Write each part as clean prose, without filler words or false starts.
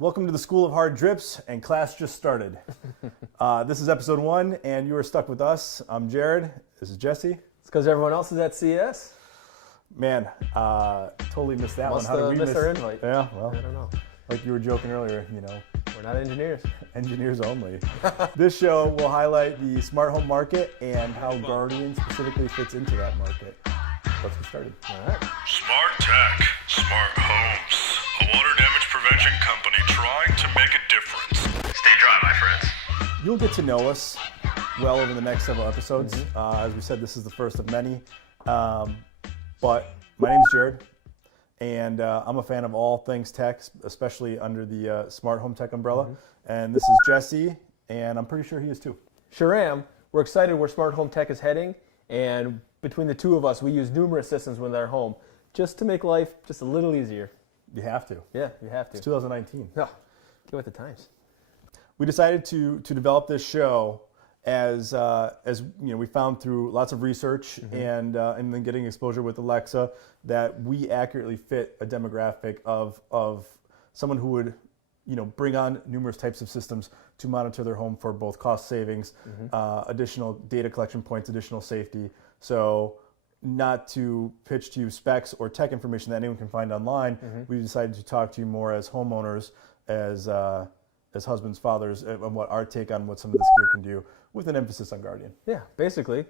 Welcome to the School of Hard Drips, and class just started. This is episode 1, and you are stuck with us. I'm Jared. This is Jesse. It's because everyone else is at CS. Man, totally missed that one. How did we miss our invite? Yeah, well, I don't know. like you were joking earlier, We're not engineers. engineers only. This show will highlight the smart home market and how Guardian specifically fits into that market. Let's get started. All right. Smart tech, smart homes. A water damage prevention company trying to make a difference. Stay dry, my friends. You'll get to know us well over the next several episodes. As we said, this is the first of many. But my name's Jared, and I'm a fan of all things tech, especially under the smart home tech umbrella. And this is Jesse, and I'm pretty sure he is too. Sure am. We're excited where smart home tech is heading, and between the two of us, we use numerous systems with our home just to make life just a little easier. You have to. Yeah, you have to. It's 2019. Oh, get with the times. We decided to develop this show as we found through lots of research and then getting exposure with Alexa that we accurately fit a demographic of someone who would bring on numerous types of systems to monitor their home for both cost savings, additional data collection points, additional safety. So not to pitch to you specs or tech information that anyone can find online, we decided to talk to you more as homeowners, as husbands, fathers, and what our take on what some of this gear can do, with an emphasis on Guardian. Yeah, basically,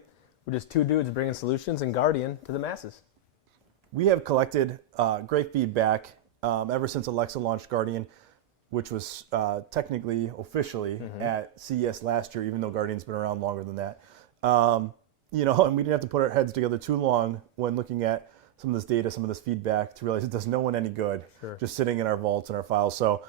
we're just two dudes bringing solutions and Guardian to the masses. We have collected great feedback ever since Alexa launched Guardian, which was technically, officially at CES last year, even though Guardian's been around longer than that. And we didn't have to put our heads together too long when looking at some of this data, some of this feedback, to realize it does no one any good, just sitting in our vaults and our files. So,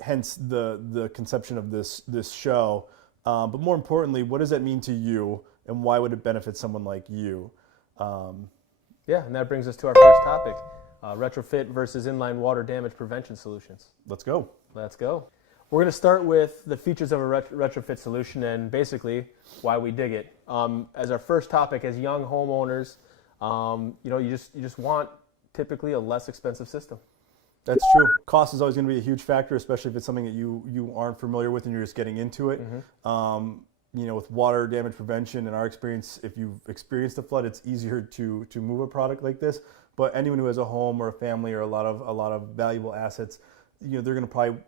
hence the conception of this show. But more importantly, what does that mean to you, and why would it benefit someone like you? Yeah, and that brings us to our first topic, retrofit versus inline water damage prevention solutions. Let's go. Let's go. We're going to start with the features of a retrofit solution and basically why we dig it. As our first topic, as young homeowners, you just want typically a less expensive system. That's true. Cost is always going to be a huge factor, especially if it's something that you aren't familiar with and you're just getting into it. With water damage prevention, in our experience, if you've experienced a flood, it's easier to move a product like this. But anyone who has a home or a family or a lot of valuable assets, they're going to probably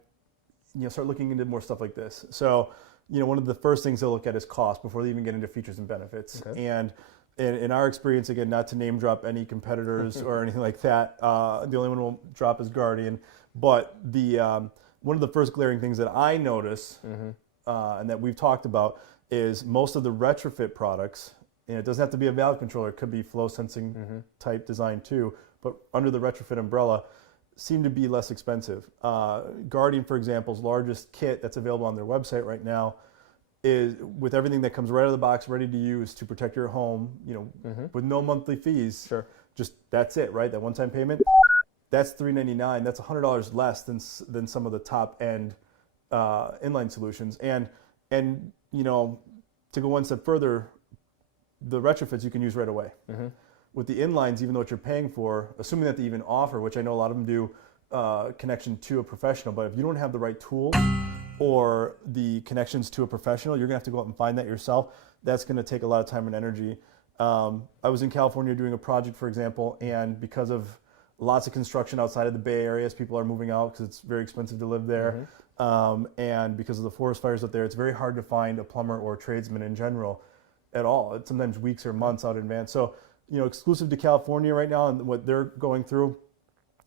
start looking into more stuff like this. So, one of the first things they'll look at is cost before they even get into features and benefits. Okay. And in our experience, again, not to name drop any competitors or anything like that, the only one we'll drop is Guardian. But one of the first glaring things that I notice and that we've talked about is most of the retrofit products, and it doesn't have to be a valve controller, it could be flow sensing type design too, but under the retrofit umbrella, seem to be less expensive. Guardian, for example's largest kit that's available on their website right now is with everything that comes right out of the box, ready to use to protect your home, with no monthly fees. Sure. Just that's it, right? That one-time payment. That's $399. That's $100 less than some of the top-end inline solutions. And to go one step further, the retrofits you can use right away. With the inlines, even though what you're paying for, assuming that they even offer, which I know a lot of them do, connection to a professional, but if you don't have the right tool or the connections to a professional, you're gonna have to go out and find that yourself. That's gonna take a lot of time and energy. I was in California doing a project, for example, and because of lots of construction outside of the Bay Area, as people are moving out because it's very expensive to live there, and because of the forest fires up there, it's very hard to find a plumber or a tradesman in general at all. It's sometimes weeks or months out in advance. So, exclusive to California right now and what they're going through,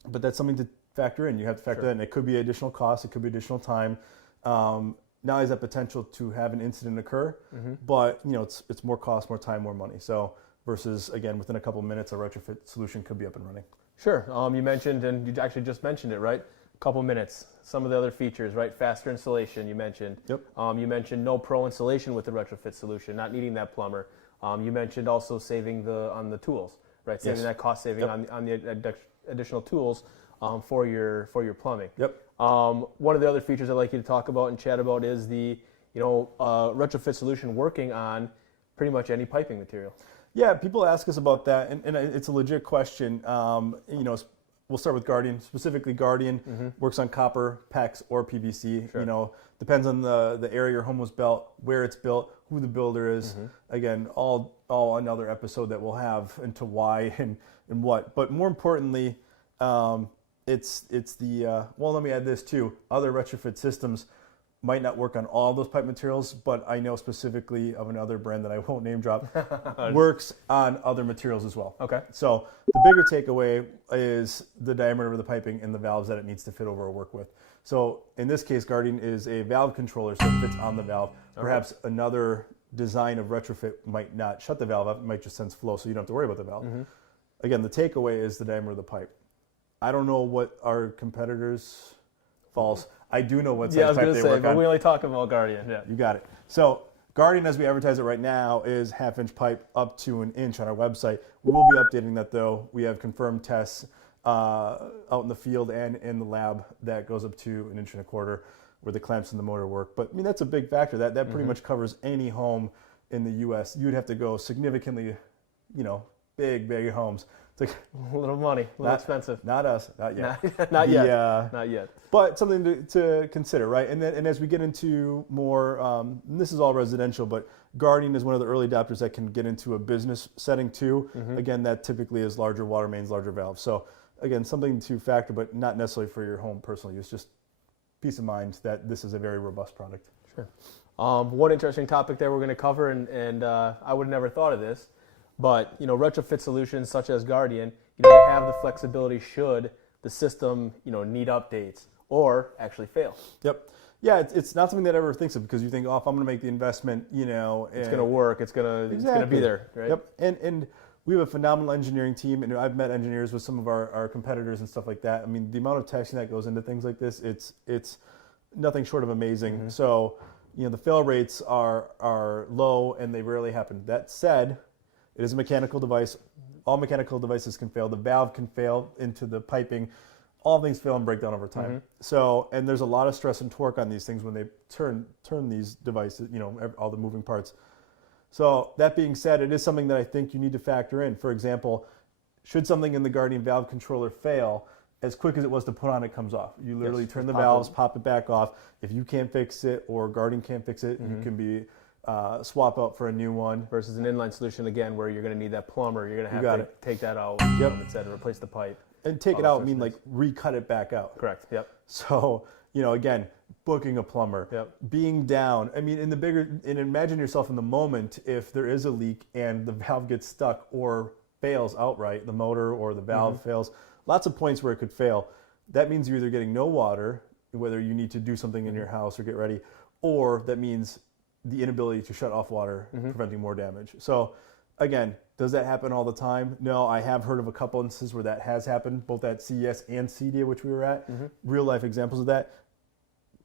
but that's something to factor in. You have to factor that in. It could be additional cost, it could be additional time. Now has that potential to have an incident occur, but it's more cost, more time, more money. So versus, again, within a couple of minutes, a retrofit solution could be up and running. Sure. You mentioned, and you actually just mentioned it, right? A couple minutes. Some of the other features, right? Faster installation, you mentioned. Yep. You mentioned no pro installation with the retrofit solution, not needing that plumber. You mentioned also saving on the tools, right? Saving that cost saving on the additional tools for your plumbing. Yep. One of the other features I'd like you to talk about and chat about is the retrofit solution working on pretty much any piping material. Yeah, people ask us about that, and it's a legit question. we'll start with Guardian. Specifically, Guardian works on copper, PEX, or PVC. Sure. You know, depends on the area your home was built, where it's built, who the builder is. Again, all another episode that we'll have into why and what. But more importantly, it's the well. Let me add this too. Other retrofit systems might not work on all those pipe materials, but I know specifically of another brand that I won't name drop works on other materials as well. Okay. So the bigger takeaway is the diameter of the piping and the valves that it needs to fit over or work with. So in this case, Guardian is a valve controller, so it fits on the valve. Perhaps another design of retrofit might not shut the valve up, it might just sense flow, so you don't have to worry about the valve. Again, the takeaway is the diameter of the pipe. I don't know what our competitors false. I do know what size Yeah, I was pipe going they to say, work but on. we only talk about Guardian. Yeah. You got it. So Guardian, as we advertise it right now, is 1/2 pipe up to 1 inch on our website. We will be updating that though. We have confirmed tests out in the field and in the lab that goes up to 1.25 inch where the clamps and the motor work. But I mean, that's a big factor. That pretty much covers any home in the U.S. You'd have to go significantly, big homes. It's like, A little money, a little expensive. Not us, not yet. Not yet. Not yet. But something to consider, right? And as we get into more, and this is all residential, but Guardian is one of the early adopters that can get into a business setting too. Again, that typically is larger water mains, larger valves. So again, something to factor, but not necessarily for your home personal use. Just peace of mind that this is a very robust product. Sure. One interesting topic there we're going to cover, and I would have never thought of this, but retrofit solutions such as Guardian, they have the flexibility should the system need updates or actually fail. Yep. Yeah, it's not something that ever thinks of because you think, if I'm going to make the investment, It's going to work. It's going to be there, right? Yep. And we have a phenomenal engineering team, and I've met engineers with some of our competitors and stuff like that. I mean, the amount of testing that goes into things like this, it's nothing short of amazing. So, the fail rates are low and they rarely happen. That said, it is a mechanical device. All mechanical devices can fail. The valve can fail into the piping. All things fail and break down over time. So, and there's a lot of stress and torque on these things when they turn these devices, all the moving parts. So that being said, it is something that I think you need to factor in. For example, should something in the Guardian valve controller fail, as quick as it was to put on, it comes off. You literally turn the valves, pop it back off. If you can't fix it or Guardian can't fix it, you can be swap out for a new one. Versus an inline solution, again, where you're going to need that plumber. You're going to have to take that out instead and replace the pipe. And take it out, like recut it back out. Correct, yep. So, again, booking a plumber, being down. I mean, and imagine yourself in the moment if there is a leak and the valve gets stuck or fails outright, the motor or the valve fails. Lots of points where it could fail. That means you're either getting no water, whether you need to do something in your house or get ready, or that means the inability to shut off water, preventing more damage. So, again, does that happen all the time? No, I have heard of a couple instances where that has happened, both at CES and CDA, which we were at. Real life examples of that.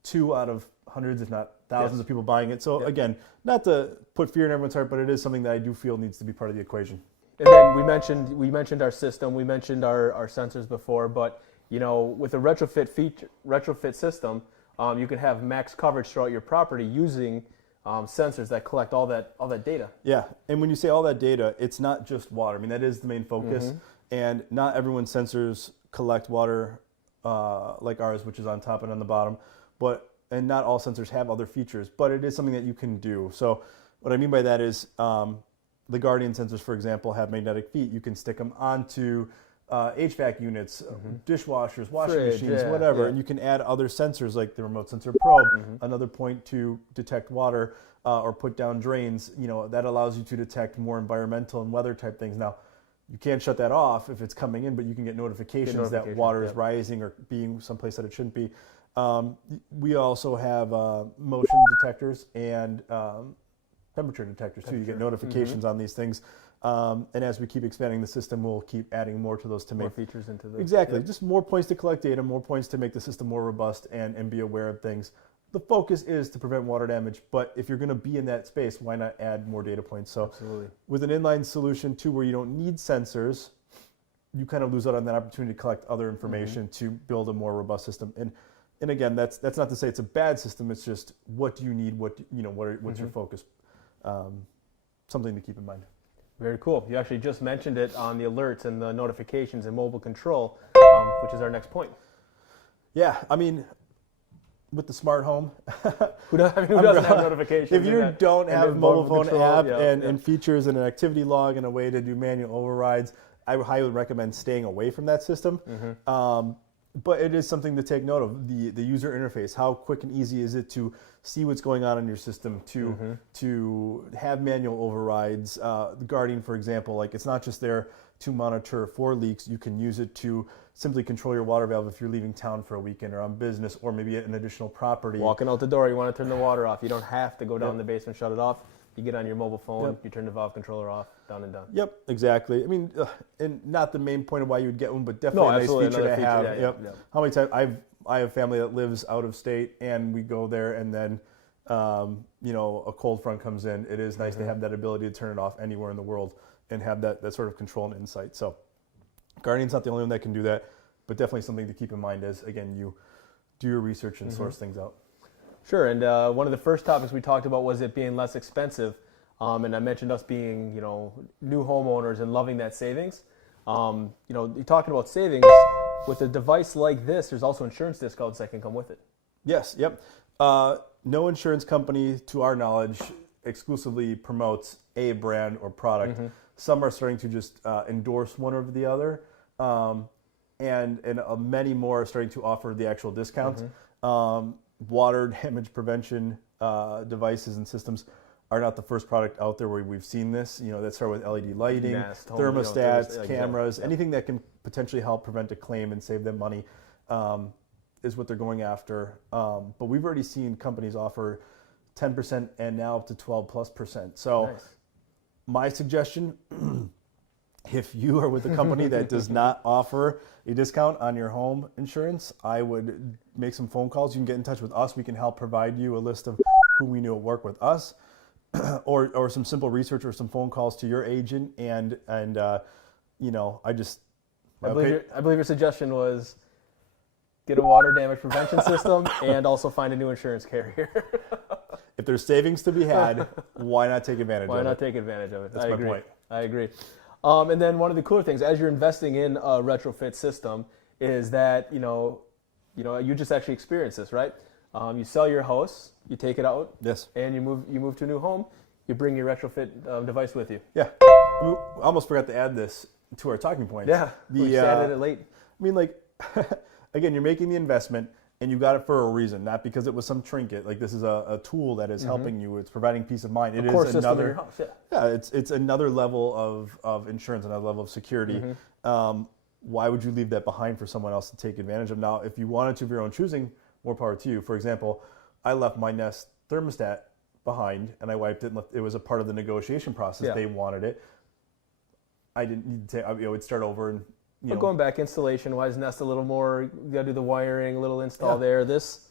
2 out of hundreds, if not thousands of people buying it. So again, not to put fear in everyone's heart, but it is something that I do feel needs to be part of the equation. And then we mentioned our system, we mentioned our sensors before, but with a retrofit system, you can have max coverage throughout your property using sensors that collect all that data. Yeah, and when you say all that data, it's not just water. I mean, that is the main focus, and not everyone's sensors collect water like ours, which is on top and on the bottom, and not all sensors have other features, but it is something that you can do. So what I mean by that is the Guardian sensors, for example, have magnetic feet. You can stick them onto HVAC units, dishwashers, washing machines, whatever, and you can add other sensors like the remote sensor probe, another point to detect water or put down drains. That allows you to detect more environmental and weather type things. Now, you can't shut that off if it's coming in, but you can get notifications that water is rising or being someplace that it shouldn't be. We also have motion detectors and temperature detectors too. You get notifications on these things. And as we keep expanding the system, we'll keep adding more to those to more make features into the exactly just more points to collect data, more points to make the system more robust and be aware of things. The focus is to prevent water damage, but if you're going to be in that space, why not add more data points? So absolutely. With an inline solution too, where you don't need sensors, you kind of lose out on that opportunity to collect other information to build a more robust system. And again, that's not to say it's a bad system. It's just what do you need? What's your focus? Something to keep in mind. Very cool. You actually just mentioned it on the alerts and the notifications and mobile control, which is our next point. Yeah, I mean, with the smart home, Who doesn't have notifications? if you don't have a mobile phone control, app yeah, and features and an activity log and a way to do manual overrides, I highly would recommend staying away from that system. But it is something to take note of, the user interface. How quick and easy is it to see what's going on in your system, to have manual overrides. The Guardian, for example, like it's not just there to monitor for leaks. You can use it to simply control your water valve if you're leaving town for a weekend or on business or maybe at an additional property. Walking out the door, you want to turn the water off. You don't have to go down in the basement, shut it off. You get on your mobile phone, you turn the valve controller off, done and done. Yep, exactly. I mean, and not the main point of why you would get one, but definitely a nice feature to have. Yeah. How many times I have family that lives out of state, and we go there, and then a cold front comes in. It is nice to have that ability to turn it off anywhere in the world and have that sort of control and insight. So, Guardian's not the only one that can do that, but definitely something to keep in mind as again you do your research and source things out. Sure, and one of the first topics we talked about was it being less expensive, and I mentioned us being, new homeowners and loving that savings. You're talking about savings with a device like this. There's also insurance discounts that can come with it. Yes, yep. No insurance company, to our knowledge, exclusively promotes a brand or product. Some are starting to just endorse one over the other, and many more are starting to offer the actual discounts. Water damage prevention devices and systems are not the first product out there where we've seen this. That started with LED lighting, thermostats, cameras, anything that can potentially help prevent a claim and save them money is what they're going after. But we've already seen companies offer 10% and now up to 12+%. So my suggestion, if you are with a company that does not offer a discount on your home insurance, I would make some phone calls. You can get in touch with us. We can help provide you a list of who we know work with us, or some simple research or some phone calls to your agent. I believe your suggestion was get a water damage prevention system and also find a new insurance carrier. If there's savings to be had, why not take advantage of it? Why not take advantage of it? That's my point. I agree. And then one of the cooler things, as you're investing in a retrofit system, is that you just actually experience this, right? You sell your house, you take it out, yes, and you move to a new home. You bring your retrofit device with you. Yeah, I almost forgot to add this to our talking points. Yeah, we added it late. I mean, again, you're making the investment, and you got it for a reason, not because it was some trinket. Like, this is a tool that is helping you. It's providing peace of mind. It is another in your house, it's another level of insurance, another level of security. Why would you leave that behind for someone else to take advantage of? Now, if you wanted to of your own choosing, more power to you. For example, I left my Nest thermostat behind, and I wiped it. And it was a part of the negotiation process. They wanted it. I didn't need to. We'd start over and. But going back, installation-wise, Nest a little more. You got to do the wiring, a little install there. There's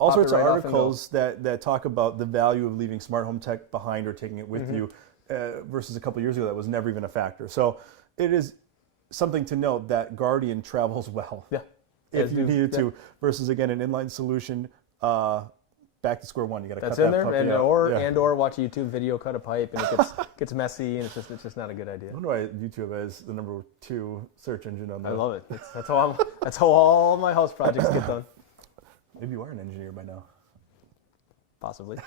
all sorts of articles that talk about the value of leaving smart home tech behind or taking it with you, versus a couple years ago that was never even a factor. So it is something to note that Guardian travels well. Yeah, if you needed to, versus again an inline solution. Back to square one. You got to cut that there, puppy and or watch a YouTube video, cut a pipe, and it gets messy, and it's just not a good idea. I wonder why YouTube is the number 2 search engine on. I love it. That's how all my house projects get done. Maybe you are an engineer by now. Possibly.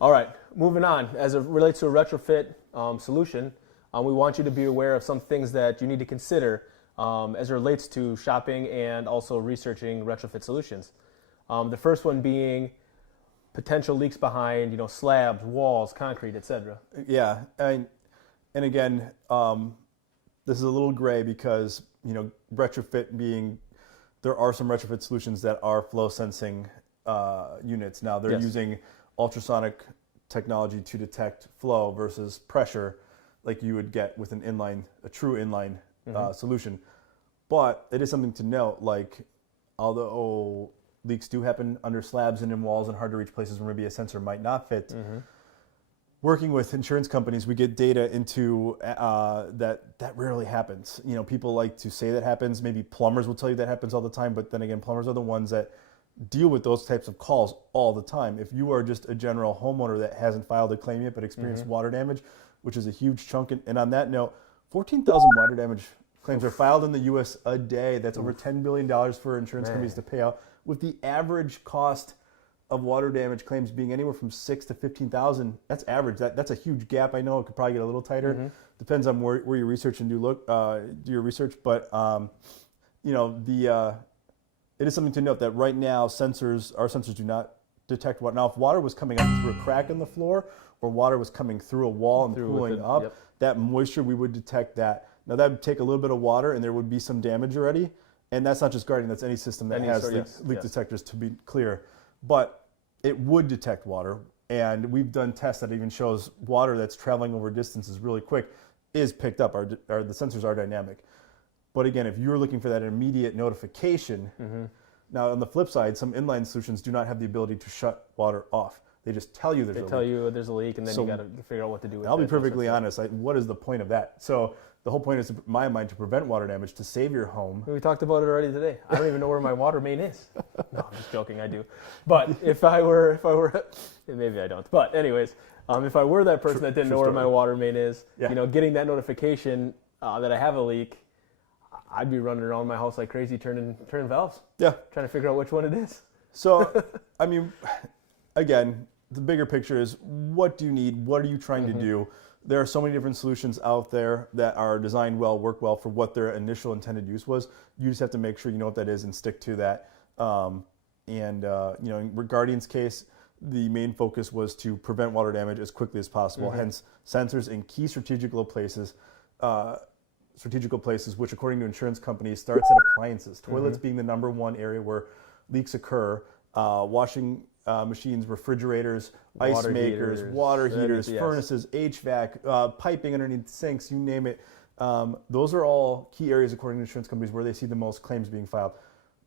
All right, moving on. As it relates to a retrofit solution, we want you to be aware of some things that you need to consider as it relates to shopping and also researching retrofit solutions. The first one being potential leaks behind, slabs, walls, concrete, etc. Yeah, and again, this is a little gray because retrofit being, there are some retrofit solutions that are flow sensing units. Now they're using ultrasonic technology to detect flow versus pressure, like you would get with a true inline solution. But it is something to note, like although leaks do happen under slabs and in walls and hard to reach places where maybe a sensor might not fit. Working with insurance companies, we get data into that rarely happens. People like to say that happens. Maybe plumbers will tell you that happens all the time, but then again, plumbers are the ones that deal with those types of calls all the time. If you are just a general homeowner that hasn't filed a claim yet but experienced water damage, which is a huge chunk. And on that note, 14,000 water damage claims are filed in the U.S. a day. That's over $10 billion for insurance companies to pay out, with the average cost of water damage claims being anywhere from 6 to 15,000. That's average. That's a huge gap. I know it could probably get a little tighter. Depends on where you research and do your research. But it is something to note that right now our sensors do not detect water. Now, if water was coming up through a crack in the floor or water was coming through a wall and pooling up, that moisture, we would detect that. Now, that would take a little bit of water and there would be some damage already. And that's not just Guardian, that's any system that has leak detectors, to be clear. But it would detect water. And we've done tests that even shows water that's traveling over distances really quick is picked up. The sensors are dynamic. But again, if you're looking for that immediate notification, now on the flip side, some inline solutions do not have the ability to shut water off. They just tell you there's a leak. They tell you there's a leak, and then you got to figure out what to do with it. I'll be perfectly honest. What is the point of that? So the whole point is, in my mind, to prevent water damage, to save your home. We talked about it already today. I don't even know where my water main is. No, I'm just joking. I do. But if I were, maybe I don't. But anyways, if I were that person that didn't know where my water main is, getting that notification that I have a leak, I'd be running around my house like crazy, turning valves. Yeah. Trying to figure out which one it is. So, I mean, again, the bigger picture is, what do you need? What are you trying to do? There are so many different solutions out there that are designed well, work well for what their initial intended use was. You just have to make sure you know what that is and stick to that. In Guardian's case, the main focus was to prevent water damage as quickly as possible. Hence, sensors in key strategical places, which according to insurance companies starts at appliances. Toilets being the number one area where leaks occur. Washing machines, refrigerators, ice makers, water heaters, furnaces, HVAC, piping underneath sinks, you name it. Those are all key areas according to insurance companies where they see the most claims being filed.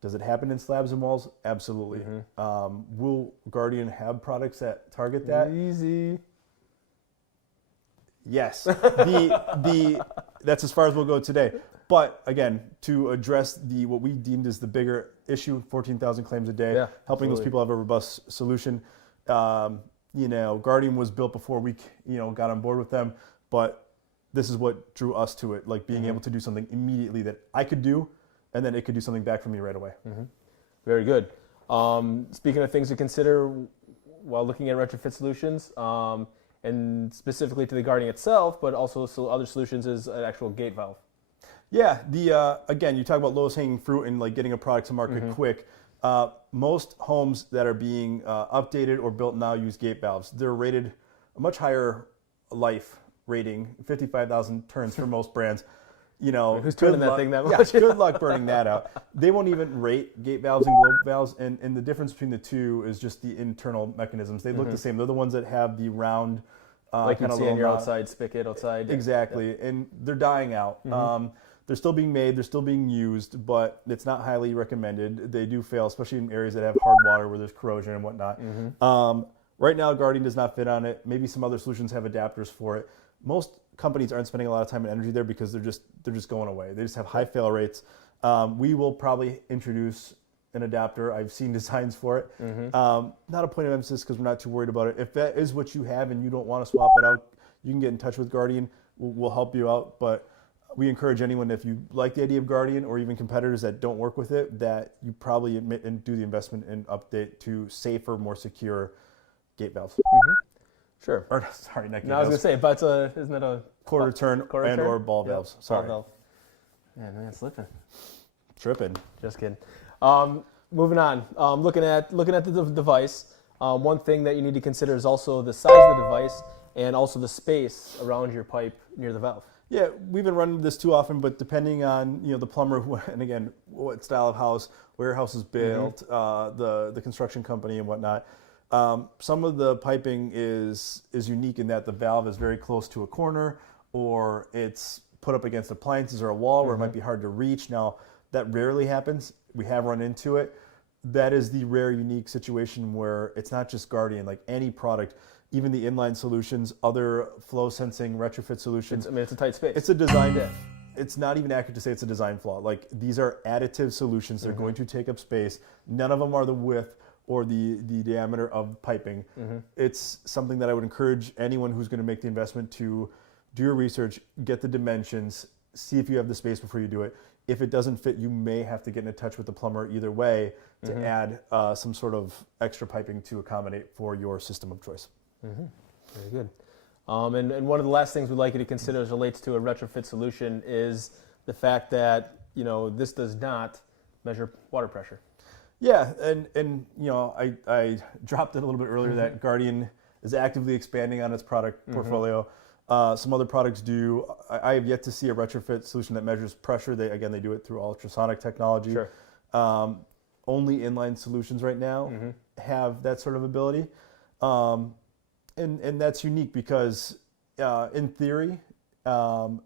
Does it happen in slabs and walls? Absolutely. Will Guardian have products that target that? Easy. Yes. That's as far as we'll go today. But again, to address what we deemed as the bigger issue, 14,000 claims a day, helping those people have a robust solution. Guardian was built before we, got on board with them, but this is what drew us to it, like being able to do something immediately that I could do, and then it could do something back for me right away. Very good. Speaking of things to consider while looking at retrofit solutions, and specifically to the Guardian itself, but also other solutions, is an actual gate valve. Yeah, again, you talk about lowest hanging fruit and like getting a product to market quick. Most homes that are being updated or built now use gate valves. They're rated a much higher life rating, 55,000 turns for most brands. Who's turning that thing that much? Yeah, good luck burning that out. They won't even rate gate valves and globe valves, and the difference between the two is just the internal mechanisms. They look the same. They're the ones that have the round, like you see in your outside spigot outside. Exactly, and they're dying out. They're still being made, they're still being used, but it's not highly recommended. They do fail, especially in areas that have hard water where there's corrosion and whatnot. Right now, Guardian does not fit on it. Maybe some other solutions have adapters for it. Most companies aren't spending a lot of time and energy there because they're just going away. They just have high fail rates. We will probably introduce an adapter. I've seen designs for it. Not a point of emphasis because we're not too worried about it. If that is what you have and you don't want to swap it out, you can get in touch with Guardian. We'll help you out, but we encourage anyone, if you like the idea of Guardian or even competitors that don't work with it, that you probably admit and do the investment and update to safer, more secure gate valves. Sure. Or, sorry, not gate valves. I was going to say, but isn't it a quarter turn and or ball valves? Sorry. Ball valve. Man, slipping. Tripping. Just kidding. Moving on. Looking at the device, one thing that you need to consider is also the size of the device and also the space around your pipe near the valve. Yeah, we haven't run this too often, but depending on the plumber and again what style of house, where your house is built, the construction company and whatnot, some of the piping is unique in that the valve is very close to a corner or it's put up against appliances or a wall where it might be hard to reach. Now that rarely happens. We have run into it. That is the rare, unique situation where it's not just Guardian, like any product. Even the inline solutions, other flow sensing retrofit solutions. It's a tight space. It's a design. It's not even accurate to say it's a design flaw. Like these are additive solutions. They're going to take up space. None of them are the width or the diameter of piping. It's something that I would encourage anyone who's going to make the investment to do your research, get the dimensions, see if you have the space before you do it. If it doesn't fit, you may have to get in touch with the plumber either way to add some sort of extra piping to accommodate for your system of choice. Very good. And one of the last things we'd like you to consider as relates to a retrofit solution is the fact that, this does not measure water pressure. Yeah, and I dropped it a little bit earlier that Guardian is actively expanding on its product portfolio. Some other products do. I have yet to see a retrofit solution that measures pressure. They do it through ultrasonic technology. Sure. Only inline solutions right now have that sort of ability. And that's unique because in theory, and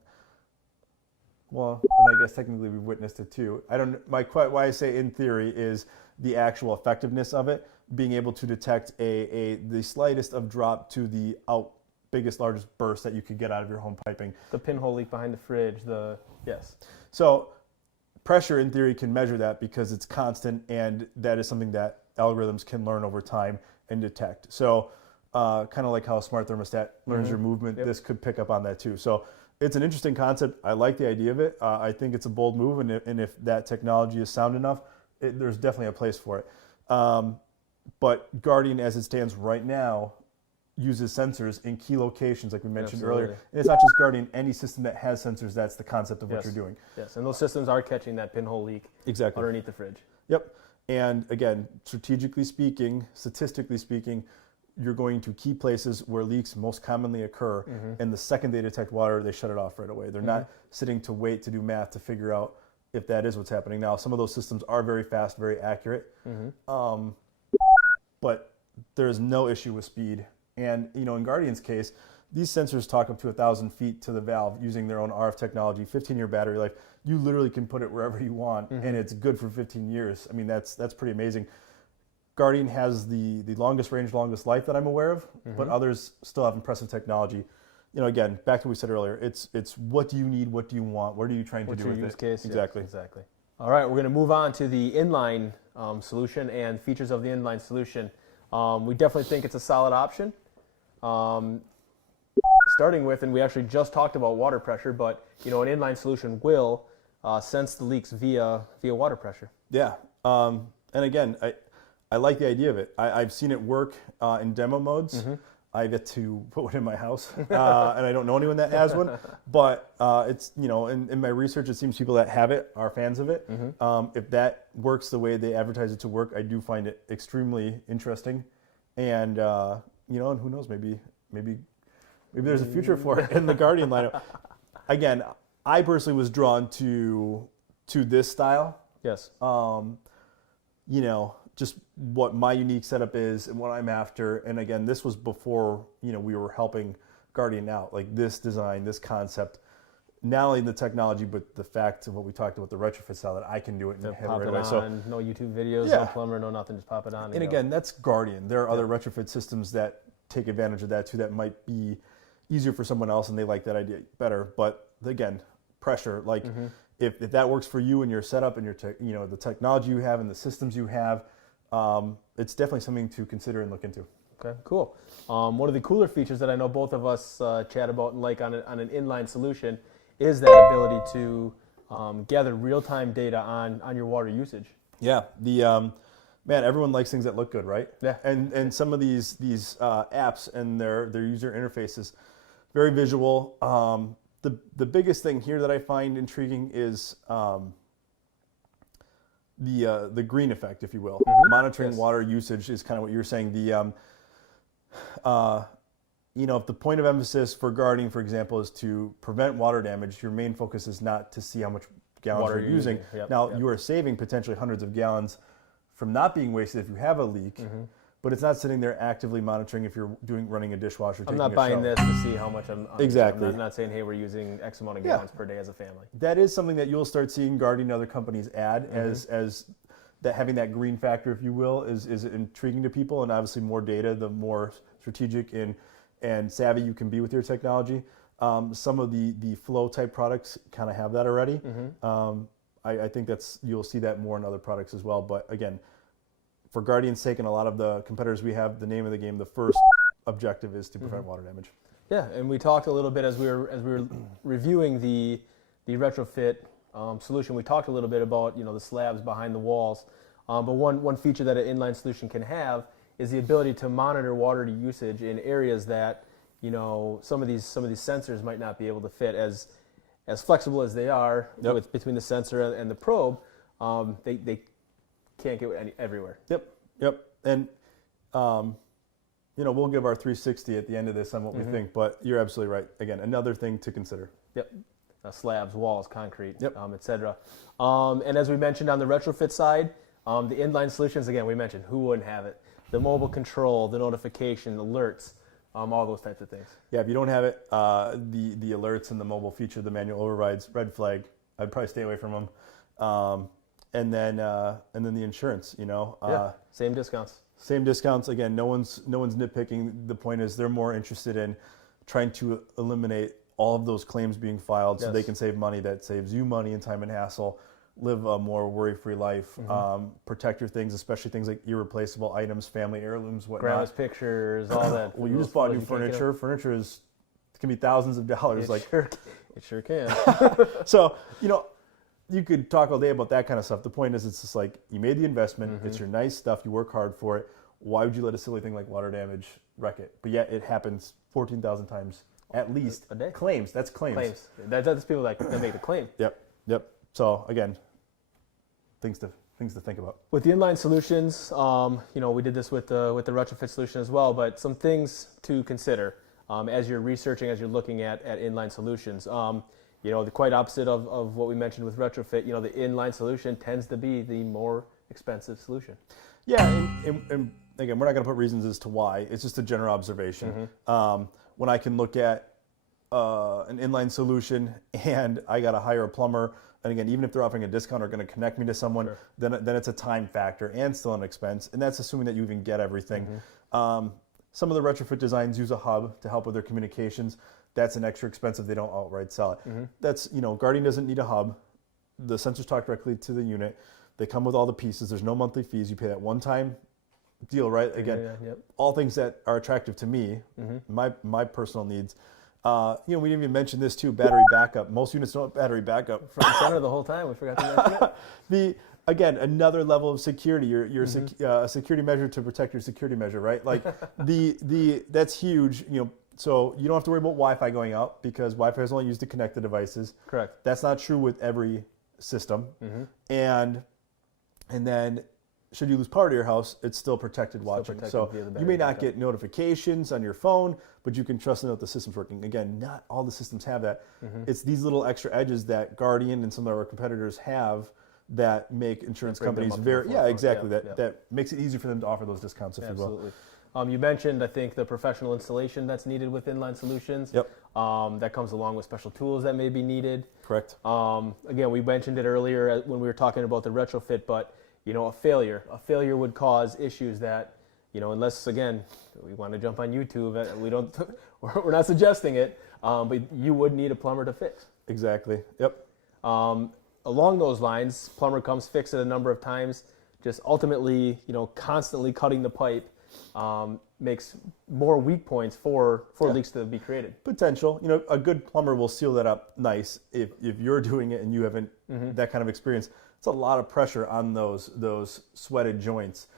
I guess technically we've witnessed it too. Why I say in theory is the actual effectiveness of it, being able to detect the slightest of drop to the biggest, largest burst that you could get out of your home piping. The pinhole leak behind the fridge, yes. So pressure in theory can measure that because it's constant, and that is something that algorithms can learn over time and detect. So kind of like how a smart thermostat learns your movement, this could pick up on that too. So it's an interesting concept. I like the idea of it. I think it's a bold move, and if that technology is sound enough, there's definitely a place for it. But Guardian, as it stands right now, uses sensors in key locations, like we mentioned earlier. And it's not just Guardian, any system that has sensors, that's the concept of what you're doing. Yes, and those systems are catching that pinhole leak underneath the fridge. Yep. And again, strategically speaking, statistically speaking, you're going to key places where leaks most commonly occur, and the second they detect water, they shut it off right away. They're not sitting to wait to do math to figure out if that is what's happening. Now, some of those systems are very fast, very accurate, but there's no issue with speed. And in Guardian's case, these sensors talk up to 1,000 feet to the valve using their own RF technology, 15-year battery life. You literally can put it wherever you want, and it's good for 15 years. I mean, that's pretty amazing. Guardian has the longest range, longest life that I'm aware of, but others still have impressive technology. Again, back to what we said earlier, it's what do you need, what do you want, what are you trying to do with it? What's your use case? Exactly. Yeah, exactly. All right, we're going to move on to the inline solution and features of the inline solution. We definitely think it's a solid option. Starting with, and we actually just talked about water pressure, but an inline solution will sense the leaks via water pressure. Yeah, and again, I like the idea of it. I've seen it work in demo modes. I get to put one in my house, and I don't know anyone that has one. But it's in my research, it seems people that have it are fans of it. If that works the way they advertise it to work, I do find it extremely interesting. And and who knows, maybe there's a future for it in the Guardian lineup. Again, I personally was drawn to this style. Yes. Just what my unique setup is and what I'm after. And again, this was before, we were helping Guardian out. Like this design, this concept, not only the technology, but the fact of what we talked about, the retrofit style, that I can do it and have it right away. So no YouTube videos, no plumber, no nothing, just pop it on. And again, that's Guardian. There are other retrofit systems that take advantage of that too, that might be easier for someone else and they like that idea better. But again, pressure, like if that works for you and your setup and your the technology you have and the systems you have, it's definitely something to consider and look into. Okay, cool. One of the cooler features that I know both of us chat about and like on an inline solution is that ability to gather real-time data on your water usage. Yeah, man, everyone likes things that look good, right? Yeah. And some of these apps and their user interfaces, very visual. The biggest thing here that I find intriguing is the green effect, if you will. Monitoring water usage is kind of what you're saying. If the point of emphasis for Guardian, for example, is to prevent water damage, your main focus is not to see how much gallons you're using. Now, you are saving potentially hundreds of gallons from not being wasted if you have a leak, but it's not sitting there actively monitoring if you're running a dishwasher. I'm not buying this to see how much I'm exactly. I'm not saying, hey, we're using X amount of gallons per day as a family. That is something that you'll start seeing Guardian and other companies add as that having that green factor, if you will, is intriguing to people. And obviously more data, the more strategic and savvy you can be with your technology. Some of the flow type products kind of have that already. I think you'll see that more in other products as well. But again, for Guardian's sake and a lot of the competitors we have, the name of the game, the first objective is to prevent water damage. Yeah, and we talked a little bit as we were reviewing the retrofit solution. We talked a little bit about the slabs behind the walls, but one feature that an inline solution can have is the ability to monitor water usage in areas that some of these sensors might not be able to fit. As flexible as they are between the sensor and the probe, they can't get everywhere. Yep. And we'll give our 360 at the end of this on what we think, but you're absolutely right. Again, another thing to consider. Yep. Slabs, walls, concrete, etc. And as we mentioned on the retrofit side, the inline solutions, again, we mentioned who wouldn't have it. The mobile control, the notification, alerts, all those types of things. Yeah, if you don't have it, the alerts and the mobile feature, the manual overrides, red flag, I'd probably stay away from them. And then the insurance, Same discounts. Same discounts. Again, no one's nitpicking. The point is they're more interested in trying to eliminate all of those claims being filed so they can save money. That saves you money and time and hassle. Live a more worry-free life. Protect your things, especially things like irreplaceable items, family heirlooms, whatnot. Grandma's pictures, all that. Well, you just bought new furniture. Furniture can be thousands of dollars. It sure can. So, you could talk all day about that kind of stuff. The point is, it's just like you made the investment. It's your nice stuff. You work hard for it. Why would you let a silly thing like water damage wreck it? But yet it happens 14,000 times at least a day. Claims. That's claims. That's people that make the claim. Yep. So again, things to think about. With the inline solutions, we did this with the retrofit solution as well. But some things to consider as you're researching, as you're looking at inline solutions. The quite opposite of what we mentioned with retrofit. The inline solution tends to be the more expensive solution. Yeah, and again, we're not going to put reasons as to why. It's just a general observation. When I can look at an inline solution and I got to hire a plumber, and again, even if they're offering a discount or going to connect me to someone, then it's a time factor and still an expense, and that's assuming that you even get everything. Some of the retrofit designs use a hub to help with their communications. That's an extra expense if they don't outright sell it. That's, Guardian doesn't need a hub. The sensors talk directly to the unit. They come with all the pieces. There's no monthly fees. You pay that one-time deal, right? Again, all things that are attractive to me, my personal needs. We didn't even mention this too, battery backup. Most units don't have battery backup. Front and center the whole time. We forgot to mention it. Again, another level of security. Your security measure to protect your security measure, right? Like that's huge. So you don't have to worry about Wi-Fi going out because Wi-Fi is only used to connect the devices. Correct. That's not true with every system. And then should you lose power to your house, it's still protected watching. So you may not get notifications on your phone, but you can trust to know that the system's working. Again, not all the systems have that. It's these little extra edges that Guardian and some of our competitors have that make insurance companies that makes it easier for them to offer those discounts, if you will. You mentioned, I think, the professional installation that's needed with inline solutions. That comes along with special tools that may be needed. Correct. Again, we mentioned it earlier when we were talking about the retrofit, but a failure would cause issues that, unless, again, we want to jump on YouTube, we're not suggesting it, but you would need a plumber to fix. Exactly. Yep. Along those lines, plumber comes, fix it a number of times, just ultimately, constantly cutting the pipe makes more weak points for leaks to be created. Potential. A good plumber will seal that up nice. If you're doing it and you haven't that kind of experience, it's a lot of pressure on those sweated joints.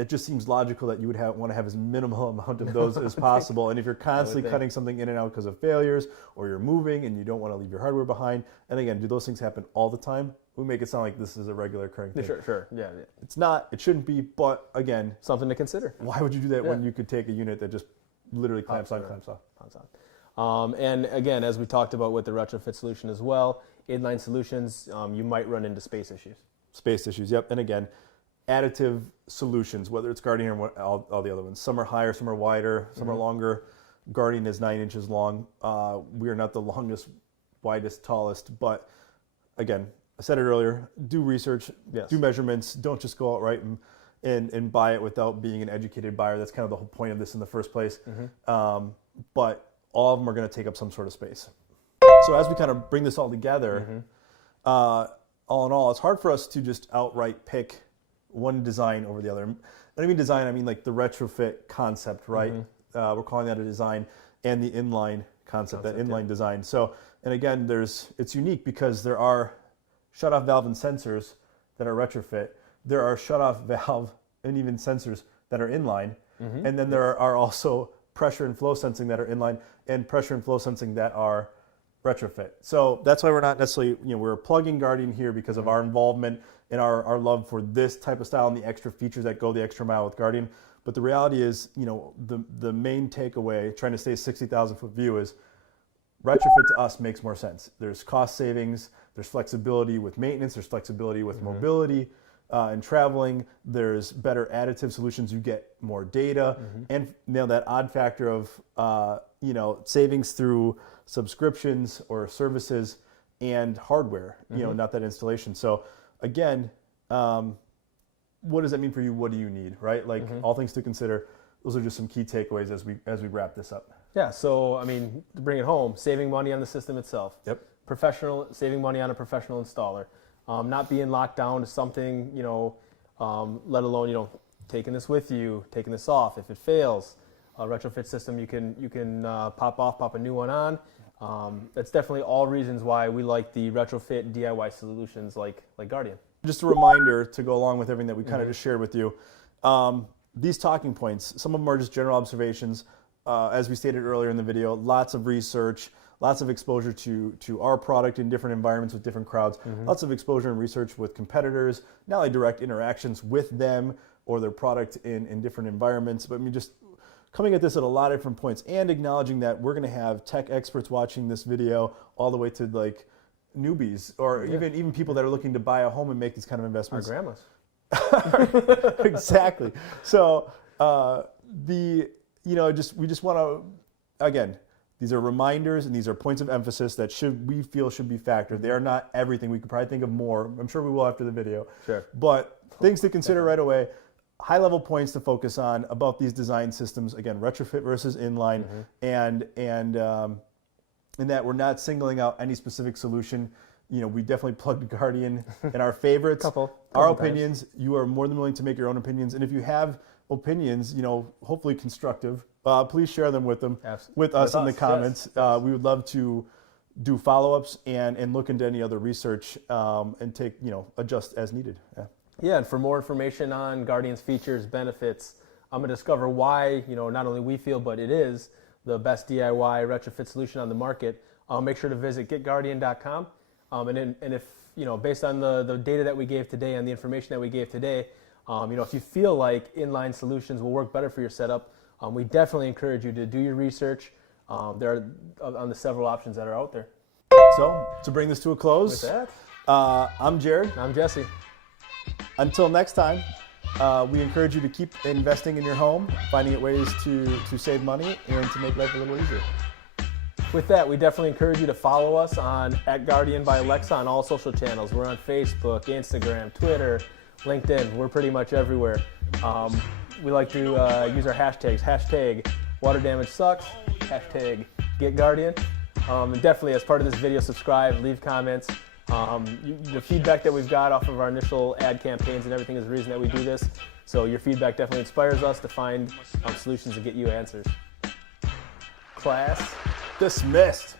It just seems logical that you would want to have as minimal amount of those as possible. And if you're constantly cutting something in and out because of failures, or you're moving and you don't want to leave your hardware behind, and again, do those things happen all the time? We make it sound like this is a regular occurring thing. Sure. Yeah. It's not. It shouldn't be. But again, something to consider. Why would you do that when you could take a unit that just literally clamps off? And again, as we talked about with the retrofit solution as well, inline solutions, you might run into space issues. Yep. And again, additive solutions, whether it's Guardian or all the other ones. Some are higher, some are wider, some are longer. Guardian is 9 inches long. We are not the longest, widest, tallest, but again, I said it earlier, do research, do measurements, don't just go out right and buy it without being an educated buyer. That's kind of the whole point of this in the first place. But all of them are going to take up some sort of space. So as we kind of bring this all together, all in all, it's hard for us to just outright pick one design over the other. When I mean design, I mean like the retrofit concept, right? we're calling that a design, and the inline concept, that inline design. So, and again, it's unique because there are shutoff valve and sensors that are retrofit. There are shutoff valve and even sensors that are inline. And then there are also pressure and flow sensing that are inline and pressure and flow sensing that are retrofit. So that's why we're not necessarily, we're plugging Guardian here because of our involvement and our love for this type of style and the extra features that go the extra mile with Guardian. But the reality is, the main takeaway, trying to stay 60,000 foot view, is retrofit to us makes more sense. There's cost savings, there's flexibility with maintenance, there's flexibility with mobility and traveling, there's better additive solutions, you get more data, and that odd factor of savings through subscriptions or services and hardware, not that installation. So again, what does that mean for you? What do you need, right? Like all things to consider, those are just some key takeaways as we wrap this up. Yeah, so I mean, to bring it home, saving money on the system itself. Yep. Saving money on a professional installer. Not being locked down to something, let alone, taking this with you, taking this off. If it fails, a retrofit system, you can pop a new one on. That's definitely all reasons why we like the retrofit DIY solutions like Guardian. Just a reminder to go along with everything that we kind of just shared with you. These talking points, some of them are just general observations. As we stated earlier in the video, lots of research, lots of exposure to our product in different environments with different crowds, lots of exposure and research with competitors, not only direct interactions with them or their product in different environments, but I mean, just coming at this at a lot of different points and acknowledging that we're going to have tech experts watching this video all the way to like newbies or even people that are looking to buy a home and make these kind of investments. Our grandmas. Exactly. So we just want to, again, these are reminders and these are points of emphasis that we feel should be factored. They are not everything. We could probably think of more. I'm sure we will after the video. Sure. But things to consider right away. High-level points to focus on about these design systems. Again, retrofit versus inline, and in that we're not singling out any specific solution. We definitely plugged Guardian in our favorites. Our opinions. You are more than willing to make your own opinions, and if you have opinions, hopefully constructive, please share them with us in the comments. Yes. We would love to do follow-ups and look into any other research and take adjust as needed. Yeah, and for more information on Guardian's features, benefits, I'm going to discover why, not only we feel, but it is the best DIY retrofit solution on the market. Make sure to visit getguardian.com. And if, based on the data that we gave today and the information that we gave today, if you feel like inline solutions will work better for your setup, we definitely encourage you to do your research. There are on the several options that are out there. So, to bring this to a close, with that, I'm Jared. I'm Jesse. Until next time, we encourage you to keep investing in your home, finding ways to save money and to make life a little easier. With that, we definitely encourage you to follow us on @Guardian by Alexa on all social channels. We're on Facebook, Instagram, Twitter, LinkedIn. We're pretty much everywhere. We like to use our hashtags. Hashtag water damage sucks. Hashtag get Guardian. And definitely, as part of this video, subscribe, leave comments. The feedback that we've got off of our initial ad campaigns and everything is the reason that we do this. So your feedback definitely inspires us to find solutions and get you answers. Class dismissed.